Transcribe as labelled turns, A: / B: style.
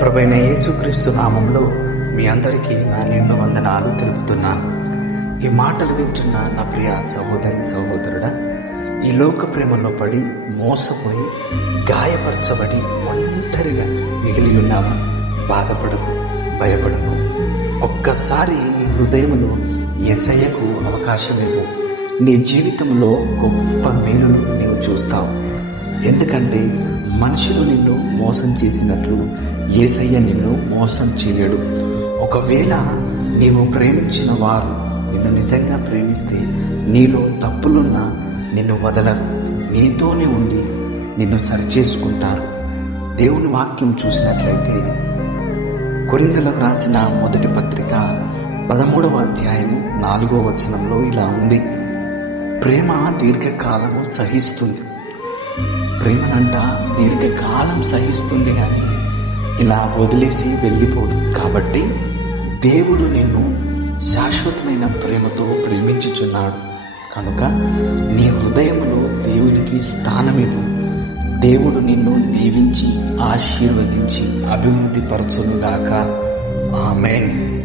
A: ప్రభైన యేసుక్రీస్తు నామంలో మీ అందరికీ నా నిండు వందనాలు తెలుపుతున్నాను. ఈ మాటలు వింటున్న నా ప్రియ సహోదరి సహోదరుడా ఈ లోక ప్రేమలో పడి మోసపోయి గాయపరచబడి ఒంటరిగా మిగిలి ఉన్నావా? బాధపడకు భయపడకు. ఒక్కసారి నీ హృదయంలో ఎసయ్యకు అవకాశం ఇవ్వు. నీ జీవితంలో గొప్ప మేలును నీవు చూస్తావు. ఎందుకంటే మనుషులు నిన్ను మోసం చేసినట్లు ఏసయ్య నిన్ను మోసం చేయడు. ఒకవేళ నీవు ప్రేమించిన వారు నిన్ను నిజంగా ప్రేమిస్తే నీలో తప్పులున్నా నిన్ను వదలరు. నీతోనే ఉండి నిన్ను సరిచేసుకుంటారు. దేవుని వాక్యం చూసినట్లయితే కొరింతలకు రాసిన మొదటి పత్రిక పదమూడవ అధ్యాయం నాలుగో వచనంలో ఇలా ఉంది. ప్రేమ దీర్ఘకాలము సహిస్తుంది. ప్రేమనంట దీర్ఘకాలం సహిస్తుంది కానీ ఇలా వదిలేసి వెళ్ళిపోదు. కాబట్టి దేవుడు నిన్ను శాశ్వతమైన ప్రేమతో ప్రేమించుచున్నాడు. కనుక నీ హృదయంలో దేవునికి స్థానమివ్వు. దేవుడు నిన్ను దీవించి ఆశీర్వదించి అభివృద్ధి పరచునుగాక ఆమెన్.